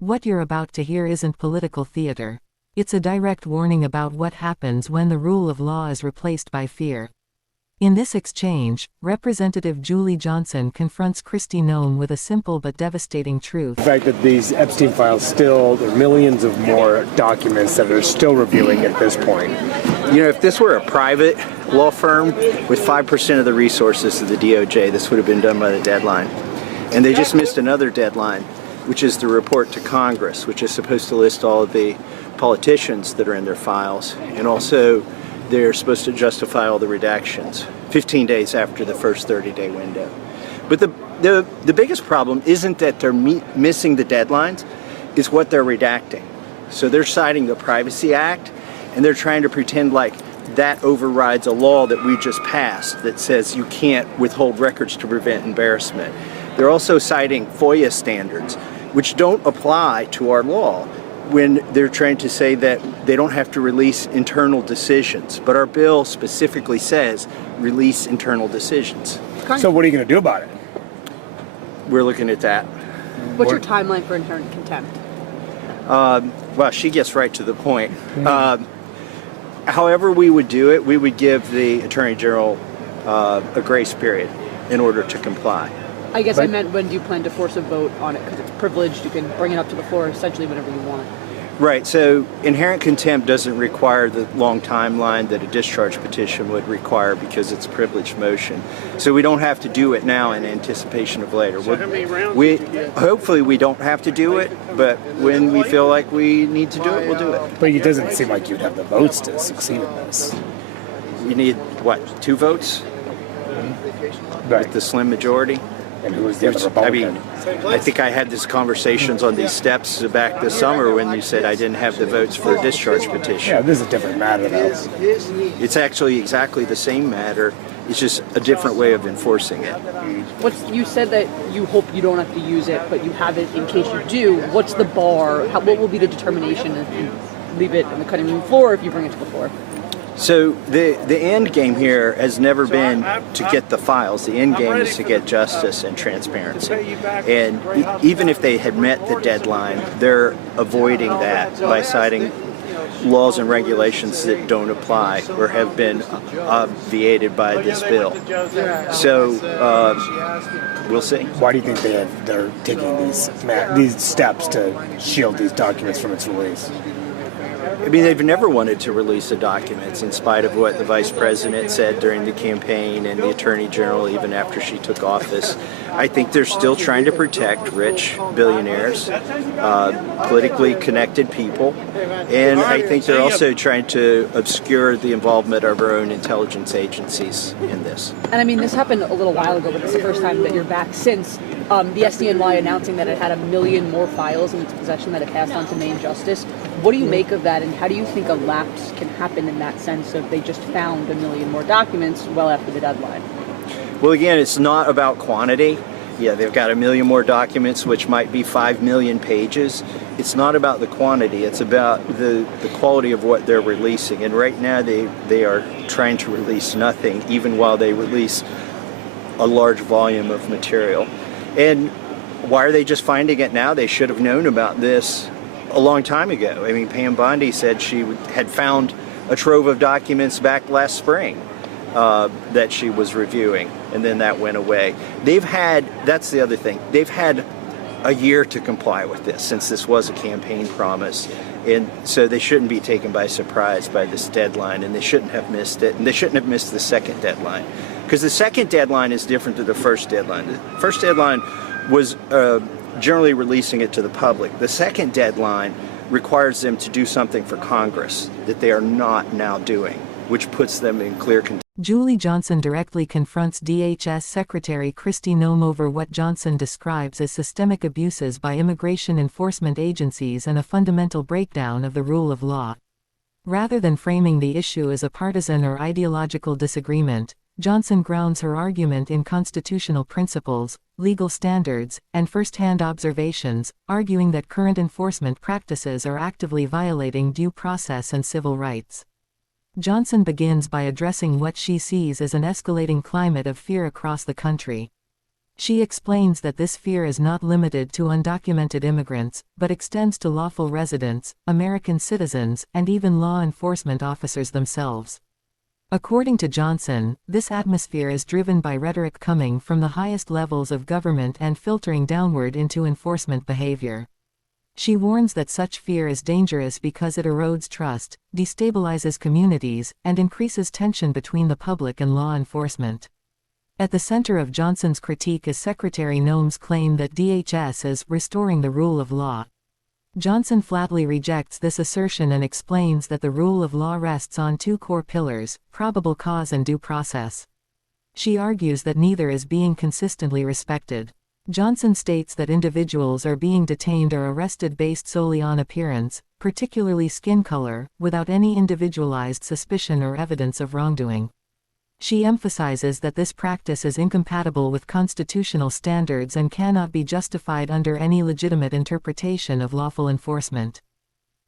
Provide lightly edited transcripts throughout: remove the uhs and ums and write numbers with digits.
What you're about to hear isn't political theater. It's a direct warning about what happens when the rule of law is replaced by fear. In this exchange, Representative Julie Johnson confronts Kristi Noem with a simple but devastating truth. The fact that these Epstein files there are millions of more documents that are still reviewing at this point. You know, if this were a private law firm with 5% of the resources of the DOJ, this would have been done by the deadline. And they just missed another deadline, which is the report to Congress, which is supposed to list all of the politicians that are in their files, and also they're supposed to justify all the redactions 15 days after the first 30-day window. But the biggest problem isn't that they're missing the deadlines, it's what they're redacting. So they're citing the Privacy Act, and they're trying to pretend like that overrides a law that we just passed that says you can't withhold records to prevent embarrassment. They're also citing FOIA standards, which don't apply to our law, when they're trying to say that they don't have to release internal decisions. But our bill specifically says release internal decisions. So what are you going to do about it? We're looking at that. What's your timeline for inherent contempt? Well, she gets right to the point. However we would do it, we would give the Attorney General a grace period in order to comply. I guess I meant, when do you plan to force a vote on it? Because it's privileged, you can bring it up to the floor essentially whenever you want. Right, so inherent contempt doesn't require the long timeline that a discharge petition would require because it's a privileged motion. So we don't have to do it now in anticipation of later. Hopefully we don't have to do it, but when we feel like we need to do it, we'll do it. But it doesn't seem like you'd have the votes to succeed in this. You need, what, 2 votes? Right. With the slim majority? And who was the other Republican? I think I had these conversations on these steps back this summer when you said I didn't have the votes for a discharge petition. Yeah, this is a different matter, though. It's actually exactly the same matter. It's just a different way of enforcing it. You said that you hope you don't have to use it, but you have it in case you do. What's the bar? What will be the determination if you leave it on the cutting room floor, if you bring it to the floor? So the end game here has never been to get the files. The end game is to get justice and transparency. And even if they had met the deadline, they're avoiding that by citing laws and regulations that don't apply or have been obviated by this bill. So we'll see. Why do you think they're taking these steps to shield these documents from its release? I mean, they've never wanted to release the documents, in spite of what the vice president said during the campaign and the attorney general even after she took office. I think they're still trying to protect rich billionaires, politically connected people, and I think they're also trying to obscure the involvement of our own intelligence agencies in this. And I mean, this happened a little while ago, but it's the first time that you're back since the SDNY announcing that it had 1 million more files in its possession that it passed on to Main Justice. What do you make of that, and how do you think a lapse can happen in that sense of they just found 1 million more documents well after the deadline? Well, again, it's not about quantity. Yeah, they've got 1 million more documents, which might be 5 million pages. It's not about the quantity, it's about the quality of what they're releasing. And right now they are trying to release nothing, even while they release a large volume of material. And why are they just finding it now? They should have known about this a long time ago. I mean, Pam Bondi said she had found a trove of documents back last spring that she was reviewing, and then that went away. That's the other thing, they've had a year to comply with this, since this was a campaign promise, and so they shouldn't be taken by surprise by this deadline, and they shouldn't have missed it, and they shouldn't have missed the second deadline, because the second deadline is different than the first deadline. The first deadline was generally releasing it to the public. The second deadline requires them to do something for Congress that they are not now doing, which puts them in clear contempt. Julie Johnson directly confronts DHS Secretary Kristi Noem over what Johnson describes as systemic abuses by immigration enforcement agencies and a fundamental breakdown of the rule of law. Rather than framing the issue as a partisan or ideological disagreement, Johnson grounds her argument in constitutional principles, legal standards, and first-hand observations, arguing that current enforcement practices are actively violating due process and civil rights. Johnson begins by addressing what she sees as an escalating climate of fear across the country. She explains that this fear is not limited to undocumented immigrants, but extends to lawful residents, American citizens, and even law enforcement officers themselves. According to Johnson, this atmosphere is driven by rhetoric coming from the highest levels of government and filtering downward into enforcement behavior. She warns that such fear is dangerous because it erodes trust, destabilizes communities, and increases tension between the public and law enforcement. At the center of Johnson's critique is Secretary Noem's claim that DHS is restoring the rule of law. Johnson flatly rejects this assertion and explains that the rule of law rests on two core pillars, probable cause and due process. She argues that neither is being consistently respected. Johnson states that individuals are being detained or arrested based solely on appearance, particularly skin color, without any individualized suspicion or evidence of wrongdoing. She emphasizes that this practice is incompatible with constitutional standards and cannot be justified under any legitimate interpretation of lawful enforcement.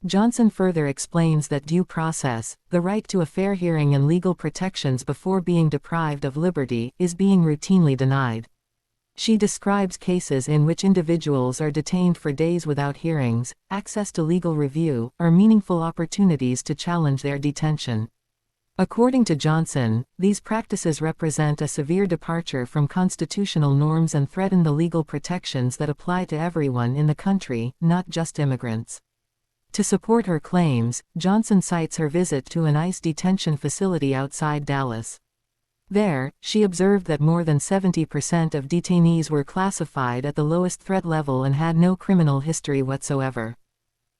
Johnson further explains that due process, the right to a fair hearing and legal protections before being deprived of liberty, is being routinely denied. She describes cases in which individuals are detained for days without hearings, access to legal review, or meaningful opportunities to challenge their detention. According to Johnson, these practices represent a severe departure from constitutional norms and threaten the legal protections that apply to everyone in the country, not just immigrants. To support her claims, Johnson cites her visit to an ICE detention facility outside Dallas. There, she observed that more than 70% of detainees were classified at the lowest threat level and had no criminal history whatsoever.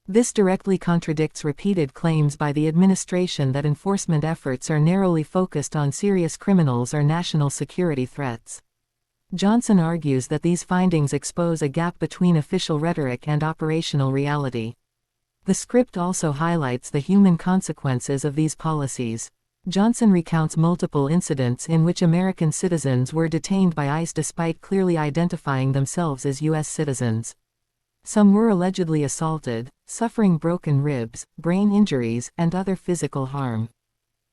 This directly contradicts repeated claims by the administration that enforcement efforts are narrowly focused on serious criminals or national security threats. Johnson argues that these findings expose a gap between official rhetoric and operational reality. The script also highlights the human consequences of these policies. Johnson recounts multiple incidents in which American citizens were detained by ICE despite clearly identifying themselves as U.S. citizens. Some were allegedly assaulted, suffering broken ribs, brain injuries, and other physical harm.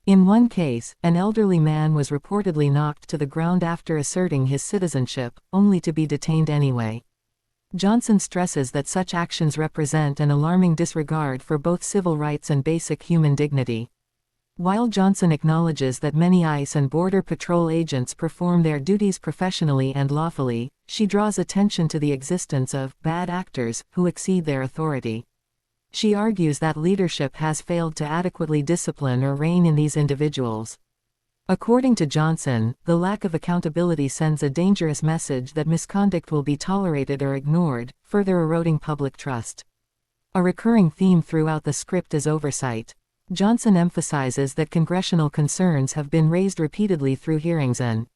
In one case, an elderly man was reportedly knocked to the ground after asserting his citizenship, only to be detained anyway. Johnson stresses that such actions represent an alarming disregard for both civil rights and basic human dignity. While Johnson acknowledges that many ICE and Border Patrol agents perform their duties professionally and lawfully, she draws attention to the existence of bad actors who exceed their authority. She argues that leadership has failed to adequately discipline or rein in these individuals. According to Johnson, the lack of accountability sends a dangerous message that misconduct will be tolerated or ignored, further eroding public trust. A recurring theme throughout the script is oversight. Johnson emphasizes that congressional concerns have been raised repeatedly through hearings and,